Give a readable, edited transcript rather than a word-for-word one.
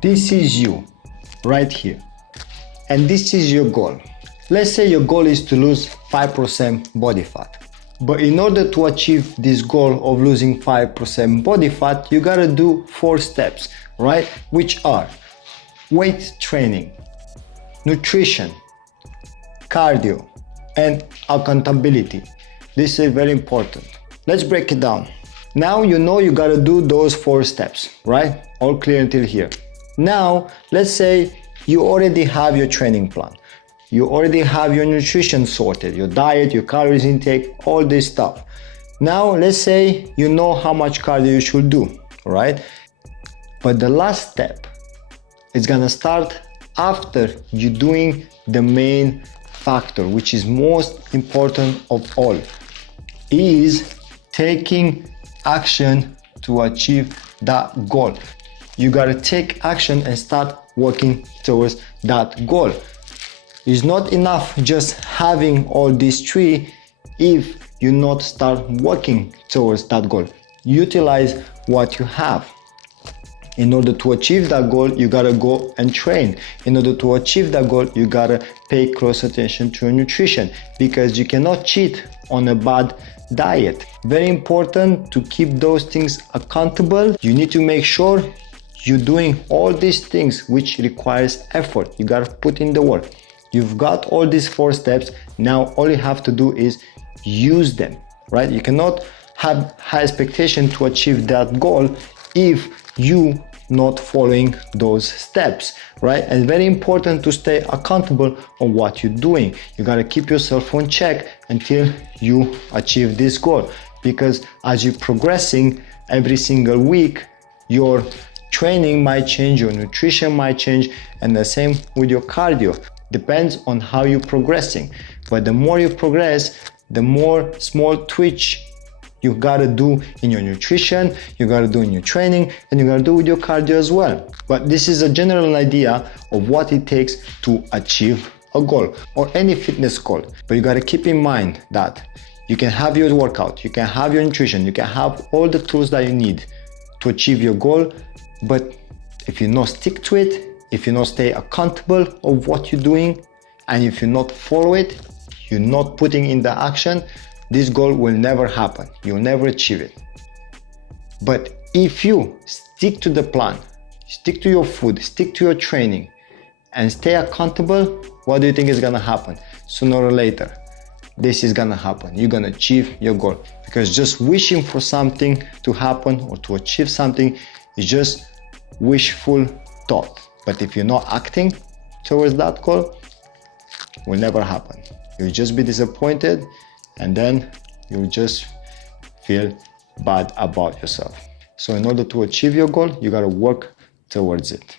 this is you right here, and this is your goal. Let's say your goal is to lose 5% body fat. But in order to achieve this goal of losing 5% body fat, you gotta do 4 steps, right? Which are weight training, nutrition, cardio, and accountability. This is very important. Let's break it down. Now you know you gotta do those 4 steps, right? All clear until here. Now, let's say you already have your training plan. You already have your nutrition sorted, your diet, your calories intake, all this stuff. Now, let's say you know how much cardio you should do, right? But the last step is gonna start after you doing the main factor, which is most important of all, is taking action to achieve that goal. You gotta take action and start working towards that goal. It's not enough just having all these 3 if you not start working towards that goal. Utilize what you have. In order to achieve that goal, you gotta go and train. In order to achieve that goal, you gotta pay close attention to your nutrition, because you cannot cheat on a bad diet. Very important to keep those things accountable. You need to make sure you're doing all these things which requires effort. You gotta put in the work. You've got all these 4 steps. Now all you have to do is use them, right? You cannot have high expectation to achieve that goal if you not following those steps, right? And very important to stay accountable on what you're doing. You gotta keep yourself on check until you achieve this goal, because as you're progressing every single week, your training might change, your nutrition might change, and the same with your cardio. Depends on how you're progressing. But the more you progress, the more small twitch you gotta do in your nutrition, you gotta do in your training, and you gotta do with your cardio as well. But this is a general idea of what it takes to achieve a goal or any fitness goal. But you gotta keep in mind that you can have your workout, you can have your nutrition, you can have all the tools that you need to achieve your goal. But if you not stick to it, if you not stay accountable of what you're doing, and if you not follow it, you're not putting in the action, this goal will never happen. You'll never achieve it. But if you stick to the plan, stick to your food, stick to your training, and stay accountable, what do you think is gonna happen? Sooner or later, this is gonna happen. You're gonna achieve your goal. Because just wishing for something to happen or to achieve something is just wishful thought. But if you're not acting towards that goal, it will never happen. You'll just be disappointed, and then you'll just feel bad about yourself. So in order to achieve your goal, you gotta work towards it.